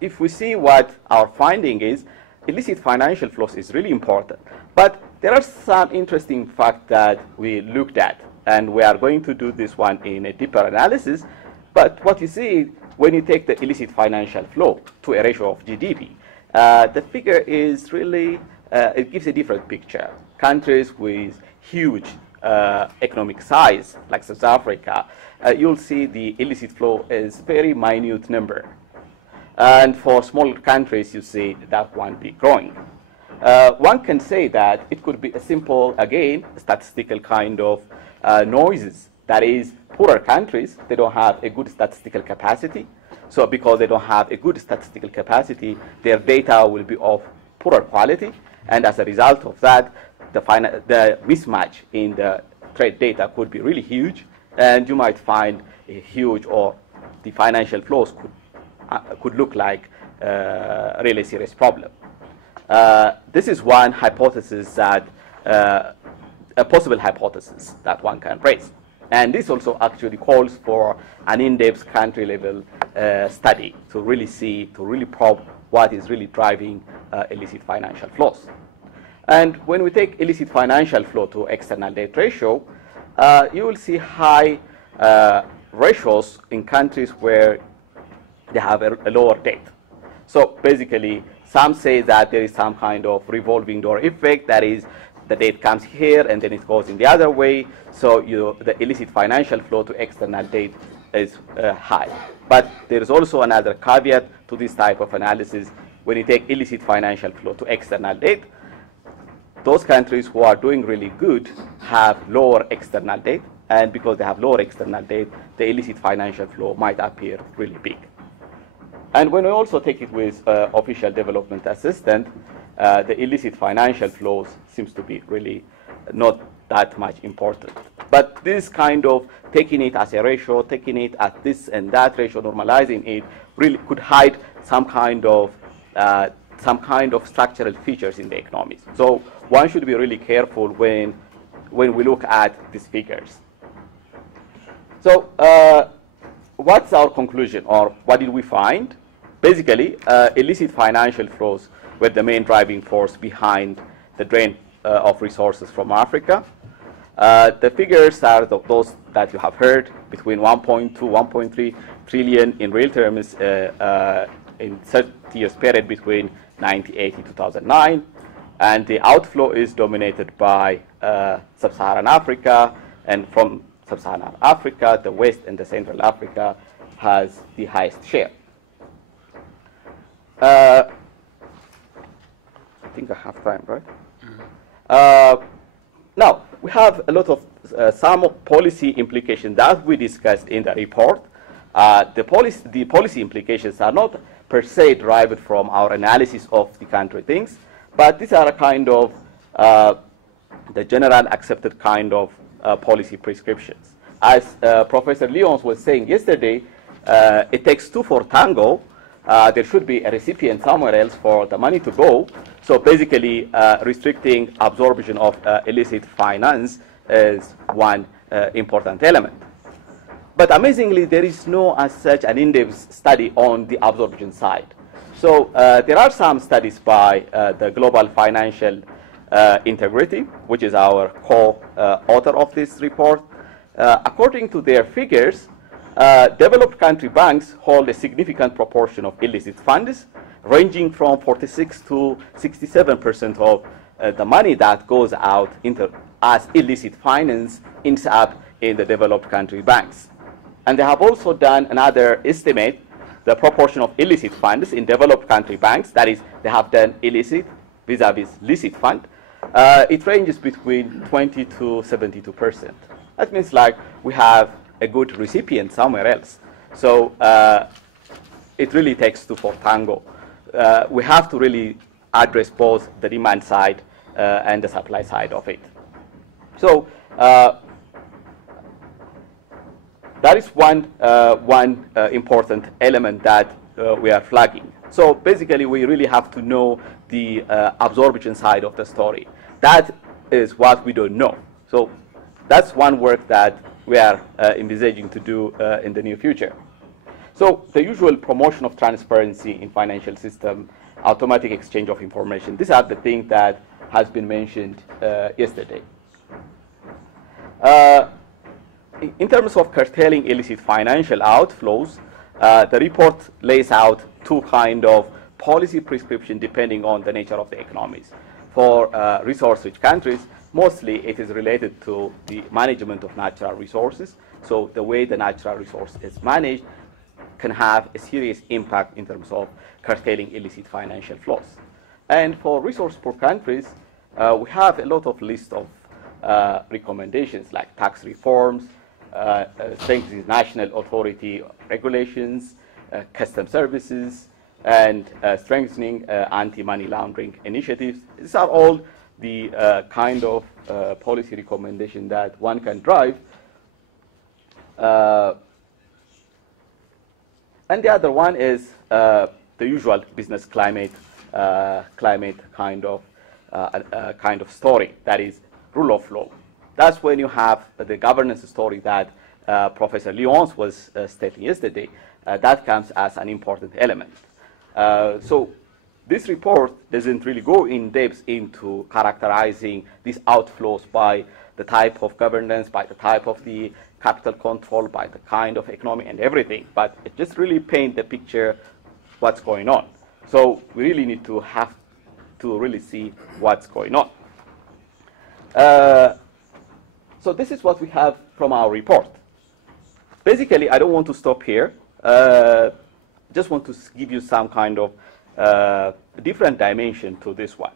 if we see what our finding is, illicit financial flows is really important. But there are some interesting facts that we looked at, and we are going to do this one in a deeper analysis. But what you see, when you take the illicit financial flow to a ratio of GDP, the figure is really, it gives a different picture. Countries with huge economic size, like South Africa, you'll see the illicit flow is very minute number. And for smaller countries, you see that one be growing. One can say that it could be a simple, again, statistical kind of noises. That is, poorer countries, they don't have a good statistical capacity. So because they don't have a good statistical capacity, their data will be of poorer quality. And as a result of that, the mismatch in the trade data could be really huge. And you might find a huge, or the financial flows could look like a really serious problem. This is one hypothesis that, a possible hypothesis that one can raise. And this also actually calls for an in-depth country-level study to really see, to really probe what is really driving illicit financial flows. And when we take illicit financial flow to external debt ratio, you will see high ratios in countries where they have a lower debt. So basically, some say that there is some kind of revolving door effect. That is, the debt comes here and then it goes in the other way. So the illicit financial flow to external debt is high. But there is also another caveat to this type of analysis. When you take illicit financial flow to external debt, those countries who are doing really good have lower external debt. And because they have lower external debt, the illicit financial flow might appear really big. And when we also take it with official development assistance, the illicit financial flows seems to be really not that much important. But this kind of taking it as a ratio, taking it at this and that ratio, normalizing it, really could hide some kind of structural features in the economies. So one should be really careful when we look at these figures. So what's our conclusion, or what did we find? Basically, illicit financial flows were the main driving force behind the drain of resources from Africa. The figures are those that you have heard, between 1.2, 1.3 trillion in real terms in 30 years period between 1980 and 2009. And the outflow is dominated by Sub-Saharan Africa, and from Sub-Saharan Africa, the West and the Central Africa has the highest share. I think I have time, right? Mm-hmm. Now, we have a lot of some policy implications that we discussed in the report. The policy implications are not per se derived from our analysis of the country things, but these are a kind of the general accepted kind of policy prescriptions. As Professor Lyons was saying yesterday, it takes two for tango. There should be a recipient somewhere else for the money to go. So basically, restricting absorption of illicit finance is one important element. But amazingly, there is no, as such, an in-depth study on the absorption side. So there are some studies by the Global Financial Integrity, which is our co-author of this report. According to their figures, developed country banks hold a significant proportion of illicit funds, ranging from 46 to 67% of the money that goes out as illicit finance ends up in the developed country banks. And they have also done another estimate, the proportion of illicit funds in developed country banks, that is, they have done illicit vis-a-vis licit fund. It ranges between 20 to 72%. That means like we have a good recipient somewhere else. So it really takes two for tango. We have to really address both the demand side and the supply side of it. So that is one important element that we are flagging. So basically, we really have to know the absorption side of the story. That is what we don't know. So that's one work that we are envisaging to do in the near future. So the usual promotion of transparency in financial system, automatic exchange of information, these are the things that has been mentioned yesterday. In terms of curtailing illicit financial outflows, the report lays out two kind of policy prescription depending on the nature of the economies. For resource-rich countries, mostly it is related to the management of natural resources. So the way the natural resource is managed can have a serious impact in terms of curtailing illicit financial flows. And for resource-poor countries, we have a lot of list of recommendations like tax reforms, strengthening national authority regulations, custom services, and strengthening anti-money laundering initiatives. These are all the kind of policy recommendation that one can drive. And the other one is the usual business climate kind of story, that is rule of law. That's when you have the governance story that Professor Lyons was stating yesterday. That comes as an important element. So this report doesn't really go in depth into characterizing these outflows by the type of governance, by the type of the capital control, by the kind of economy and everything, but it just really paints the picture what's going on. So we really need to have to really see what's going on. So this is what we have from our report. Basically, I don't want to stop here. Just want to give you some kind of different dimension to this one.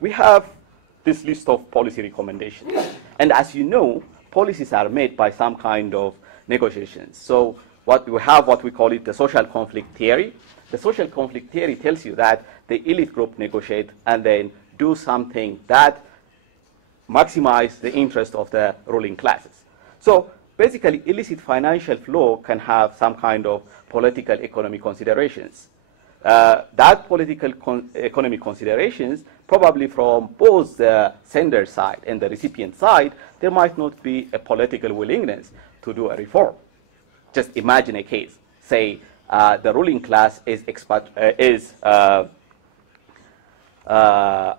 We have this list of policy recommendations. And as you know, policies are made by some kind of negotiations. So what we have, what we call it the social conflict theory. The social conflict theory tells you that the elite group negotiate and then do something that maximize the interest of the ruling classes. So basically, illicit financial flow can have some kind of political economic considerations. That political economic considerations, probably from both the sender side and the recipient side, there might not be a political willingness to do a reform. Just imagine a case. Say the ruling class is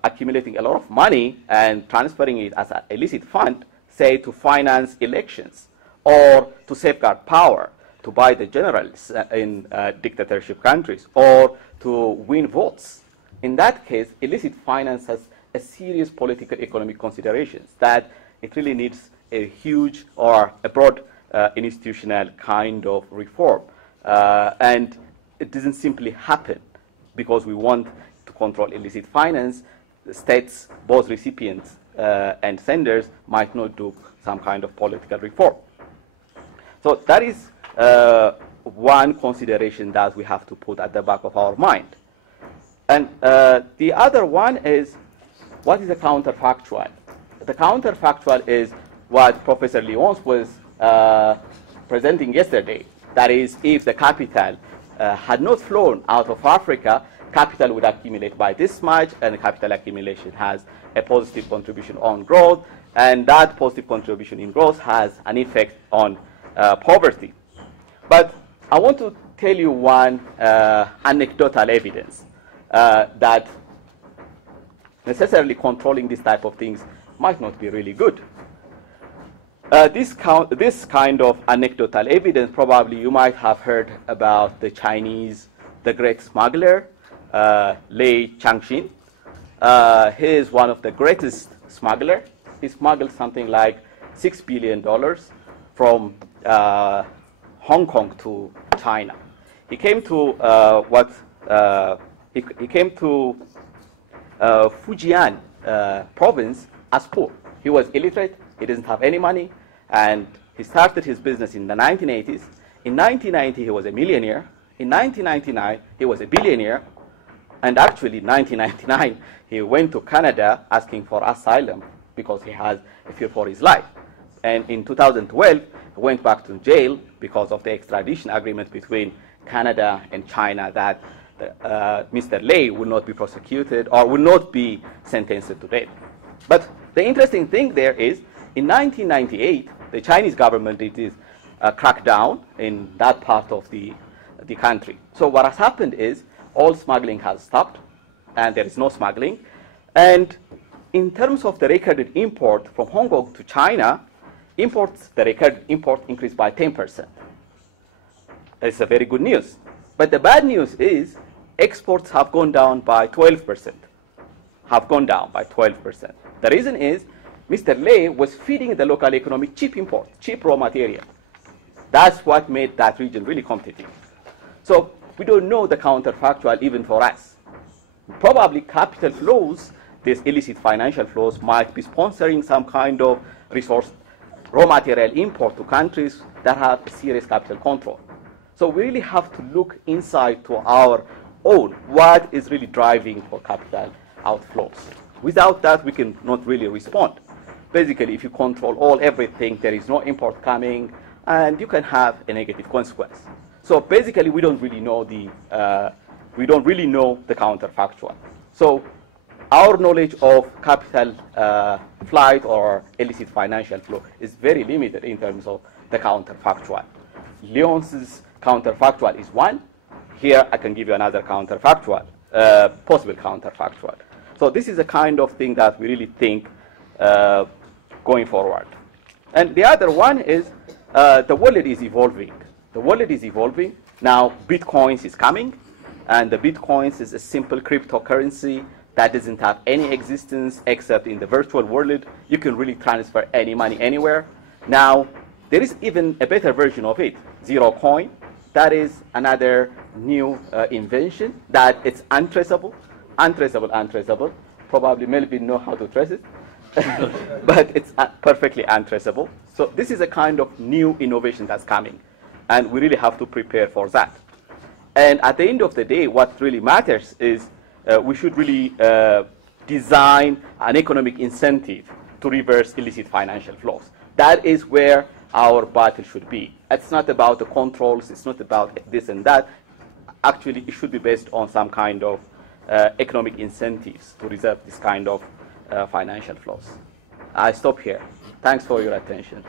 accumulating a lot of money and transferring it as an illicit fund, say to finance elections or to safeguard power, to buy the generals in dictatorship countries, or to win votes. In that case, illicit finance has a serious political economic considerations that it really needs a huge or a broad institutional kind of reform. And it doesn't simply happen because we want to control illicit finance. The states, both recipients and senders, might not do some kind of political reform. So that is one consideration that we have to put at the back of our mind. And the other one is, what is a counterfactual? The counterfactual is what Professor Lyons was presenting yesterday. That is, if the capital had not flown out of Africa, capital would accumulate by this much, and capital accumulation has a positive contribution on growth, and that positive contribution in growth has an effect on poverty. But I want to tell you one anecdotal evidence that necessarily controlling this type of things might not be really good. This kind of anecdotal evidence, probably you might have heard about the Chinese, the great smuggler, Lei Changxin. He is one of the greatest smugglers. He smuggled something like $6 billion from Hong Kong to China. He came to Fujian province as poor. He was illiterate. He didn't have any money, and he started his business in the 1980s. In 1990, he was a millionaire. In 1999, he was a billionaire. And actually, in 1999, he went to Canada asking for asylum because he has a fear for his life. And in 2012, he went back to jail because of the extradition agreement between Canada and China that Mr. Lei will not be prosecuted or will not be sentenced to death. But the interesting thing there is, in 1998, the Chinese government did this crack down in that part of the country. So what has happened is all smuggling has stopped, and there is no smuggling. And in terms of the recorded import from Hong Kong to China, the recorded import increased by 10%. It's a very good news. But the bad news is exports have gone down by 12%. The reason is Mr. Lei was feeding the local economy cheap import, cheap raw material. That's what made that region really competitive. So we don't know the counterfactual even for us. Probably capital flows, these illicit financial flows, might be sponsoring some kind of raw material import to countries that have a serious capital control. So we really have to look inside to our own, what is really driving for capital outflows. Without that, we cannot really respond. Basically, if you control everything, there is no import coming, and you can have a negative consequence. So basically, we don't really know the counterfactual. So our knowledge of capital flight or illicit financial flow is very limited in terms of the counterfactual. Leonce's counterfactual is one. Here, I can give you another counterfactual, possible counterfactual. So this is a kind of thing that we really think going forward. And the other one is the world is evolving. The world is evolving. Now, Bitcoins is coming, and the Bitcoins is a simple cryptocurrency that doesn't have any existence except in the virtual world. You can really transfer any money anywhere. Now, there is even a better version of it, Zero Coin. That is another new invention that it's untraceable. Probably Melvin know how to trace it, but it's perfectly untraceable. So this is a kind of new innovation that's coming, and we really have to prepare for that. And at the end of the day, what really matters is we should really design an economic incentive to reverse illicit financial flows. That is where our battle should be. It's not about the controls, it's not about this and that. Actually, it should be based on some kind of economic incentives to reserve this kind of financial flows. I stop here. Thanks for your attention.